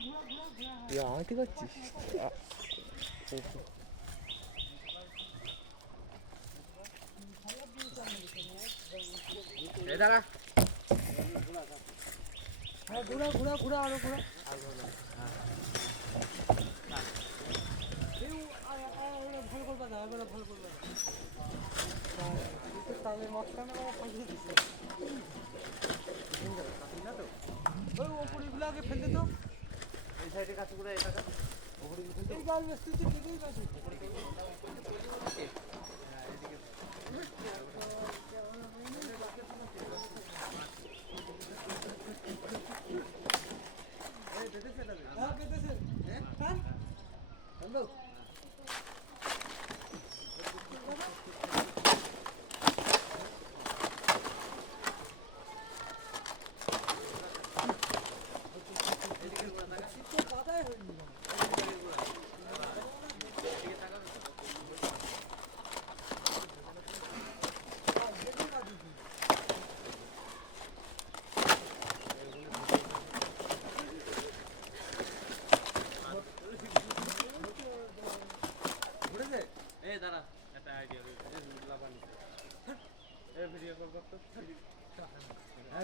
আঁটি করছিস? দাঁড়া, ঘুরা ঘুরা ঘুরা আরো ঘুরা। ভালো করবা না, এবার ভালো করবা না। তাদের মাঝখানে ফাঁসিয়ে দিচ্ছে। ওই ওপরিগুলো আগে ফেলতে তো। এই সাইডে কাছে করে এটা কাছে এই গাল বেসতে দিকেই কাছে। হ্যাঁ পেতেছে। হ্যাঁ হ্যালো।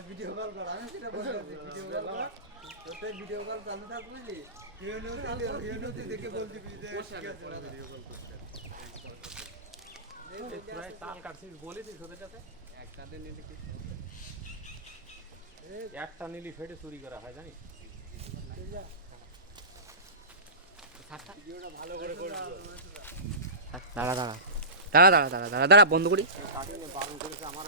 ভিডিও কল কর, আমি সেটা বলতে ভিডিও কল কর, তোর ভিডিও কল চালু থাক বুঝলি, হিউনতি দেখে বলছি যে ভিডিও কল করতে প্রায় তাল কাটছিস বলেছিস ওদেরটাতে একটা নিলি কি একটা নিলি ফেটে চুরি করা হয় জানিস? ভিডিওটা ভালো করে করবি। দাঁড়া দাঁড়া দাঁড়া দাঁড়া দাঁড়া দাঁড়া দাঁড়া বন্ধ করি। বারণ করেছে আমার